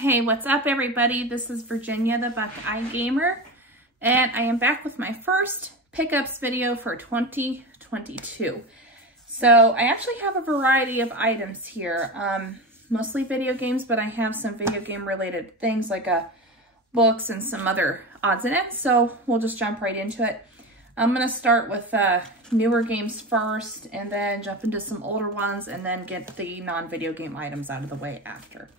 Hey, what's up everybody? This is Virginia, the Buckeye Gamer, and I am back with my first pickups video for 2022. So I actually have a variety of items here, mostly video games, but I have some video game related things like books and some other odds and ends, so we'll just jump right into it. I'm going to start with newer games first, and then jump into some older ones, and then get the non-video game items out of the way after.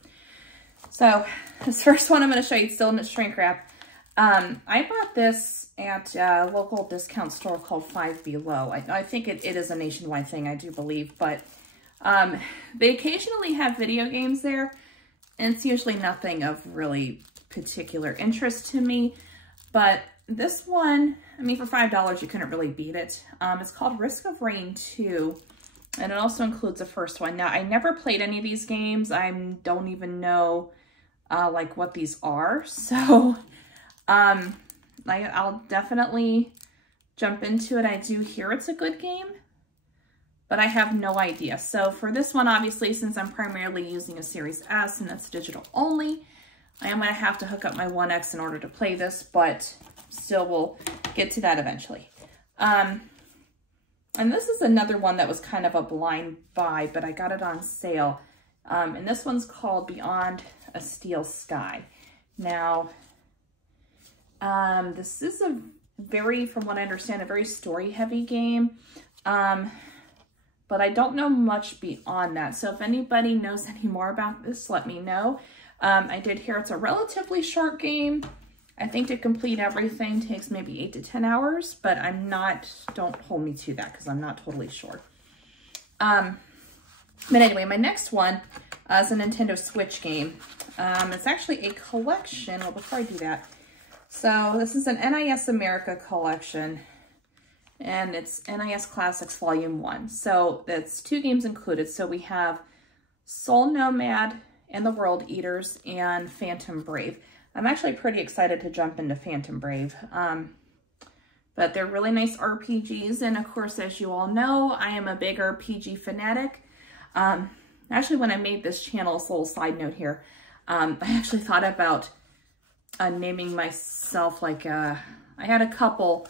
So this first one I'm going to show you, it's still in its shrink wrap. I bought this at a local discount store called Five Below. I think it is a nationwide thing, I do believe, but they occasionally have video games there, and it's usually nothing of really particular interest to me. But this one, I mean, for $5, you couldn't really beat it. It's called Risk of Rain 2, and it also includes the first one. Now, I never played any of these games. I don't even know, like, what these are. So, I'll definitely jump into it. I do hear it's a good game, but I have no idea. So, for this one, obviously, since I'm primarily using a Series S and it's digital only, I am going to have to hook up my 1X in order to play this, but still we'll get to that eventually. And this is another one that was kind of a blind buy, but I got it on sale. And this one's called Beyond a Steel Sky. Now, this is a very, from what I understand, a very story-heavy game. But I don't know much beyond that. So if anybody knows any more about this, let me know. I did hear it's a relatively short game. I think to complete everything takes maybe 8 to 10 hours, but I'm not, don't hold me to that because I'm not totally sure. But anyway, my next one is a Nintendo Switch game. It's actually a collection. Well, before I do that, so this is an NIS America collection, and it's NIS Classics Volume 1. So that's 2 games included. So we have Soul Nomad and the World Eaters and Phantom Brave. I'm actually pretty excited to jump into Phantom Brave. But they're really nice RPGs, and of course, as you all know, I am a big RPG fanatic. Actually, when I made this channel, this little side note here, I actually thought about naming myself like I had a couple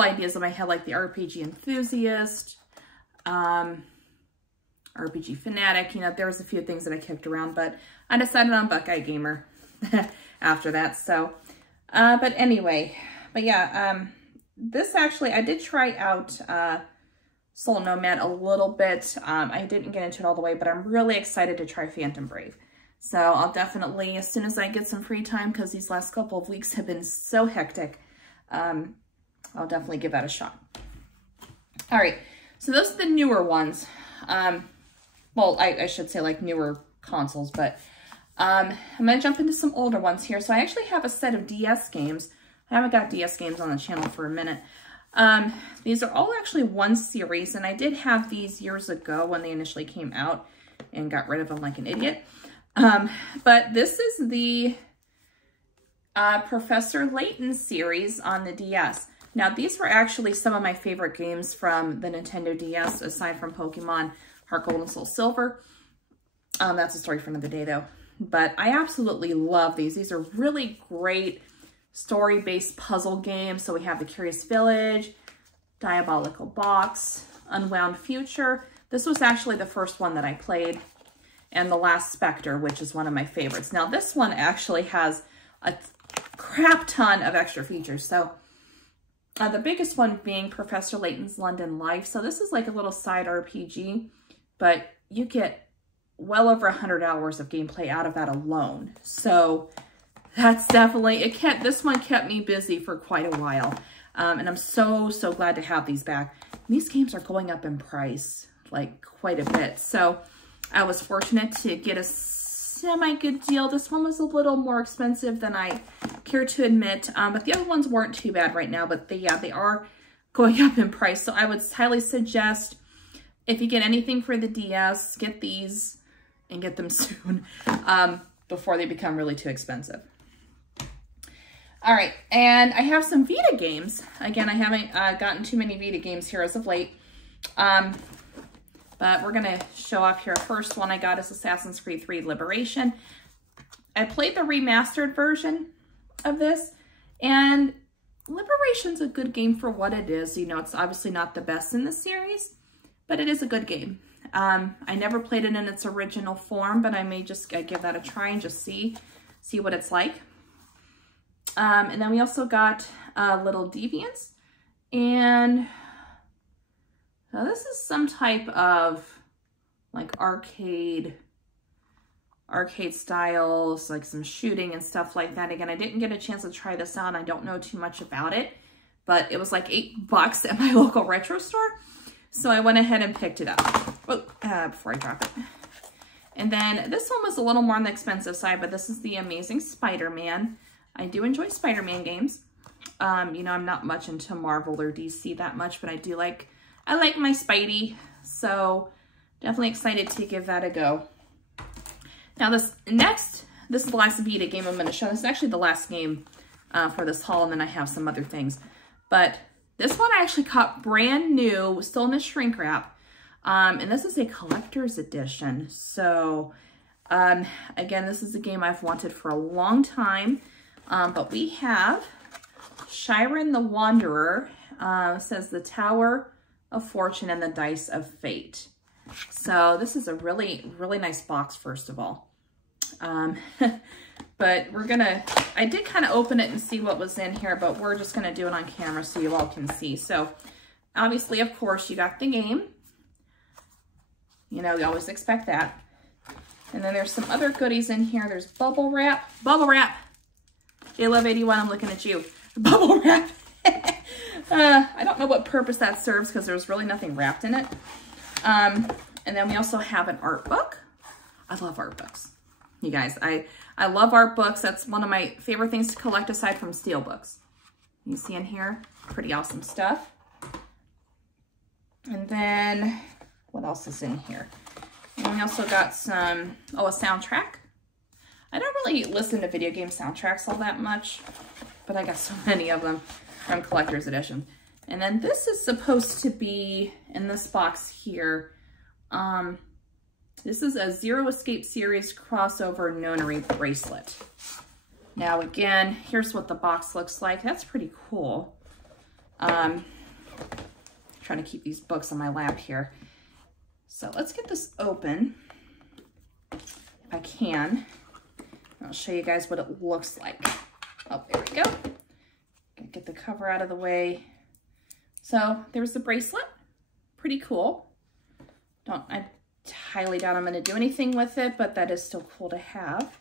ideas in my head, like the RPG enthusiast, RPG fanatic. You know, there was a few things that I kicked around, but I decided on Buckeye Gamer after that. So, but anyway, but yeah, this actually, I did try out Soul Nomad a little bit. I didn't get into it all the way, but I'm really excited to try Phantom Brave. So I'll definitely, as soon as I get some free time, because these last couple of weeks have been so hectic, I'll definitely give that a shot. All right, so those are the newer ones. Well, I should say like newer consoles, but I'm going to jump into some older ones here. So I actually have a set of DS games. I haven't got DS games on the channel for a minute. These are all actually one series, and I did have these years ago when they initially came out and got rid of them like an idiot. But this is the Professor Layton series on the DS. Now, these were actually some of my favorite games from the Nintendo DS, aside from Pokemon Heart Gold and Soul Silver. That's a story for another day, though. But I absolutely love these. These are really great story-based puzzle games. So we have The Curious Village, Diabolical Box, Unwound Future. This was actually the first one that I played, and The Last Spectre, which is one of my favorites. Now, this one actually has a crap ton of extra features. So the biggest one being Professor Layton's London Life. So this is like a little side RPG, but you get well over 100 hours of gameplay out of that alone. So that's definitely, this one kept me busy for quite a while. And I'm so glad to have these back. These games are going up in price, like quite a bit. So I was fortunate to get a semi-good deal. This one was a little more expensive than I care to admit, but the other ones weren't too bad right now, but they are going up in price. So I would highly suggest, if you get anything for the DS, get these and get them soon before they become really too expensive. All right, and I have some Vita games. Again, I haven't gotten too many Vita games here as of late. But we're going to show off here. First one I got is Assassin's Creed 3 Liberation. I played the remastered version of this, and Liberation's a good game for what it is. You know, it's obviously not the best in the series, but it is a good game. I never played it in its original form, but I may just give that a try and just see what it's like. And then we also got Little Deviants, and this is some type of like arcade styles, like some shooting and stuff like that. Again, I didn't get a chance to try this out. I don't know too much about it, but it was like $8 at my local retro store. So I went ahead and picked it up. Oh, before I drop it. And then this one was a little more on the expensive side, but this is The Amazing Spider-Man. I do enjoy Spider-Man games. You know, I'm not much into Marvel or DC that much, but I like my Spidey. So definitely excited to give that a go. Now this is the last Vita game I'm going to show. This is actually the last game for this haul, and then I have some other things. But this one I actually caught brand new, still in the shrink wrap. And this is a collector's edition. So again, this is a game I've wanted for a long time. But we have Shiren the Wanderer. Says the Tower of Fortune and the Dice of Fate. So this is a really, really nice box, first of all. But I did kind of open it and see what was in here, but we're just going to do it on camera so you all can see. So obviously, of course, you got the game. You know, you always expect that. And then there's some other goodies in here. There's bubble wrap. Bubble wrap. JLove81, I'm looking at you. Bubble wrap. I don't know what purpose that serves because there's really nothing wrapped in it. And then we also have an art book. I love art books. You guys, I love art books. That's one of my favorite things to collect aside from steel books. You see in here, pretty awesome stuff. And then, what else is in here? And we also got some, a soundtrack. I don't really listen to video game soundtracks all that much, but I got so many of them from Collector's Edition. And then this is supposed to be, in this box here, this is a Zero Escape Series crossover nonary bracelet. Now again, here's what the box looks like. That's pretty cool. Trying to keep these books on my lap here. So let's get this open, if I can. I'll show you guys what it looks like. Oh, there we go. Get the cover out of the way. So there's the bracelet. Pretty cool. I highly doubt I'm going to do anything with it, but that is still cool to have.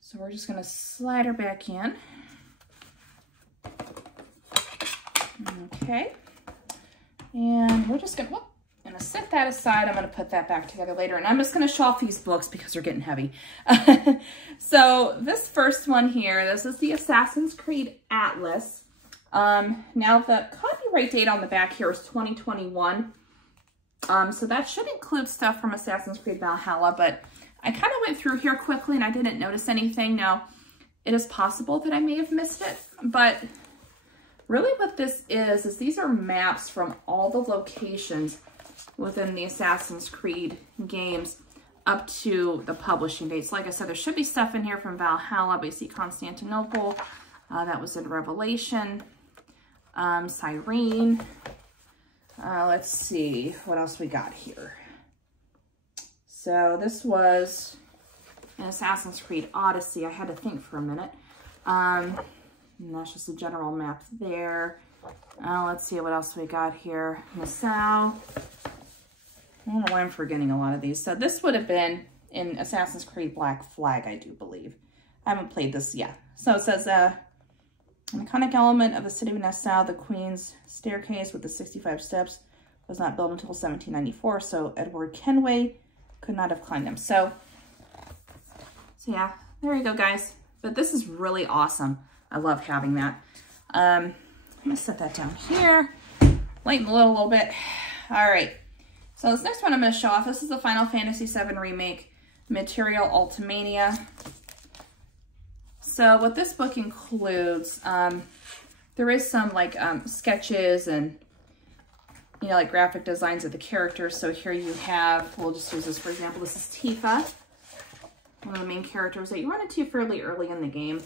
So we're just going to slide her back in. Okay. And we're just going to set that aside. I'm going to put that back together later. And I'm just going to show off these books because they're getting heavy. So this first one here, this is the Assassin's Creed Atlas. Now the copyright date on the back here is 2021. So that should include stuff from Assassin's Creed Valhalla, but I kind of went through here quickly and I didn't notice anything. Now, it is possible that I may have missed it, but really what this is these are maps from all the locations within the Assassin's Creed games up to the publishing dates. Like I said, there should be stuff in here from Valhalla, but you see Constantinople, that was in Revelation, Cyrene. Let's see what else we got here. So this was an Assassin's Creed Odyssey. I had to think for a minute. And that's just a general map there. Let's see what else we got here. Nassau. I don't know why I'm forgetting a lot of these. So this would have been in Assassin's Creed Black Flag, I do believe. I haven't played this yet. So it says, an iconic element of the city of Nassau, the Queen's Staircase with the 65 steps, was not built until 1794, so Edward Kenway could not have climbed them. So yeah, there you go, guys. But this is really awesome. I love having that. I'm gonna set that down here, lighten the load a little bit. All right, so this next one I'm gonna show off, this is the Final Fantasy VII Remake Material Ultimania. So what this book includes, there is some like sketches and, you know, like graphic designs of the characters. So here you have, we'll just use this for example, this is Tifa. one of the main characters that you run into fairly early in the game.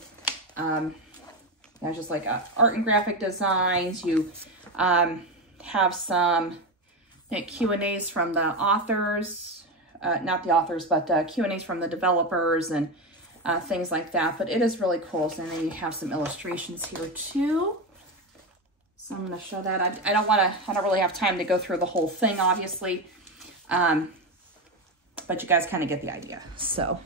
That's just like art and graphic designs. You have some Q&As from the authors, not the authors, but Q&As from the developers and things like that. But it is really cool. So then you have some illustrations here too. So I'm going to show that. I don't really have time to go through the whole thing, obviously. But you guys kind of get the idea. So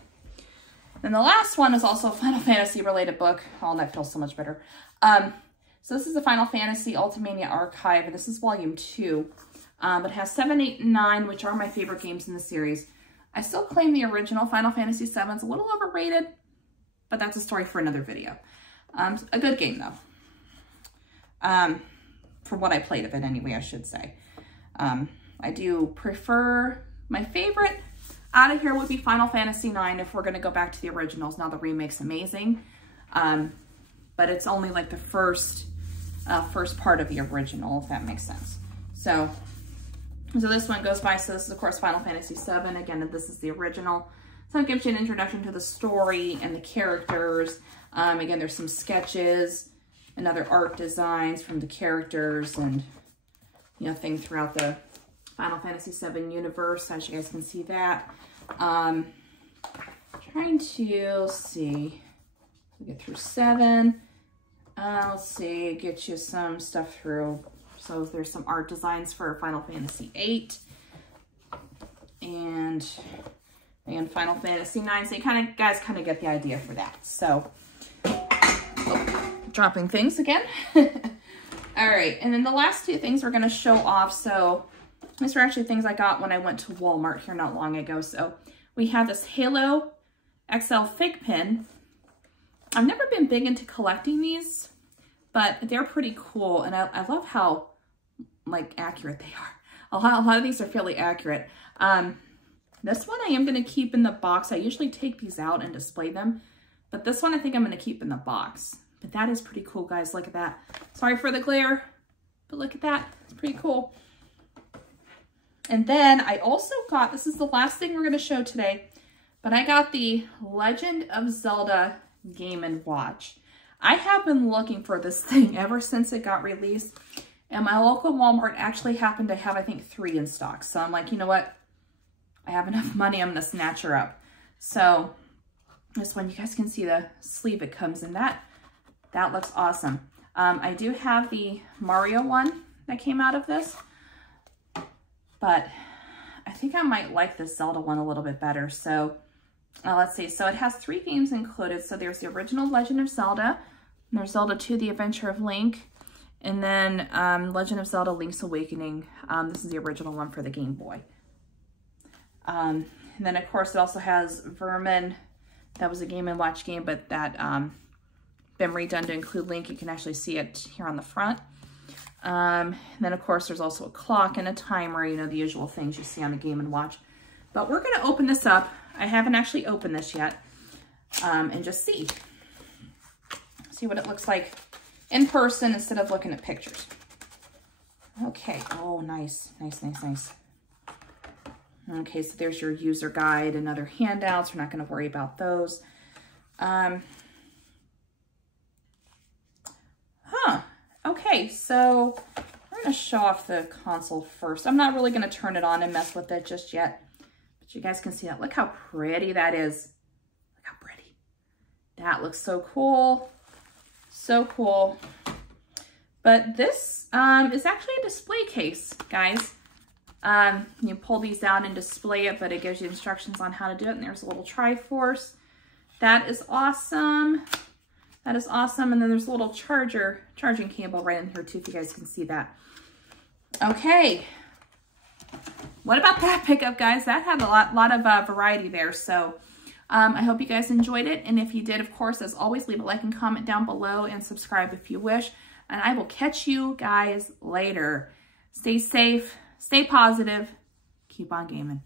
then the last one is also a Final Fantasy related book. Oh, that feels so much better. So this is the Final Fantasy Ultimania Archive, and this is volume 2. It has 7, 8, and 9, which are my favorite games in the series. I still claim the original Final Fantasy 7 is a little overrated, but that's a story for another video. A good game though. From what I played of it anyway, I should say. I do prefer, my favorite out of here would be Final Fantasy 9 if we're going to go back to the originals. Now the remake's amazing, but it's only like the first part of the original, if that makes sense. So this one goes by, so this is of course Final Fantasy 7. Again, this is the original. So it gives you an introduction to the story and the characters. Again, there's some sketches and other art designs from the characters and, you know, things throughout the Final Fantasy 7 universe, as you guys can see that. Trying to see, we get through 7. Let's see, get you some stuff through. So there's some art designs for Final Fantasy 8 and Final Fantasy 9. So you guys kind of get the idea for that. So, dropping things again. All right, and then the last 2 things we're going to show off. So these are actually things I got when I went to Walmart here not long ago. So we have this Halo XL Fig Pin. I've never been big into collecting these, but they're pretty cool. And I love how, like, accurate they are. A lot of these are fairly accurate. This one I am going to keep in the box. I usually take these out and display them, but this one I think I'm going to keep in the box. But that is pretty cool, guys. Look at that. Sorry for the glare, but look at that. It's pretty cool. And then I also got, this is the last thing we're going to show today, but I got the Legend of Zelda Game & Watch. I have been looking for this thing ever since it got released, and my local Walmart actually happened to have, I think, 3 in stock. So I'm like, you know what? I have enough money, I'm going to snatch her up. So this one, you guys can see the sleeve it comes in. That looks awesome. I do have the Mario one that came out of this, but I think I might like the Zelda one a little bit better. So let's see. So it has 3 games included. So there's the original Legend of Zelda, and there's Zelda 2, The Adventure of Link, and then Legend of Zelda Link's Awakening. This is the original one for the Game Boy. And then of course it also has Vermin. That was a Game & Watch game, but that been redone to include Link. You can actually see it here on the front. And then of course there's also a clock and a timer, you know, the usual things you see on the Game & Watch. But we're going to open this up. I haven't actually opened this yet. And just see what it looks like in person instead of looking at pictures. Okay. Oh, nice. Nice, nice, nice. Okay, so there's your user guide and other handouts. We're not going to worry about those. Okay, so we're going to show off the console first. I'm not really going to turn it on and mess with it just yet, but you guys can see that. Look how pretty that is. Look how pretty. That looks so cool. So cool. But this is actually a display case, guys. You pull these out and display it, but it gives you instructions on how to do it. And there's a little Triforce. That is awesome. That is awesome. And then there's a little charging cable right in here too, if you guys can see that. Okay. What about that pickup, guys? That had a lot of variety there. So I hope you guys enjoyed it. And if you did, of course, as always, leave a like and comment down below and subscribe if you wish. And I will catch you guys later. Stay safe. Stay positive. Keep on gaming.